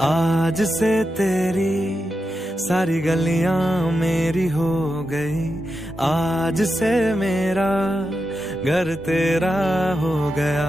आज से तेरी सारी गलियां मेरी हो गई, आज से मेरा घर तेरा हो गया।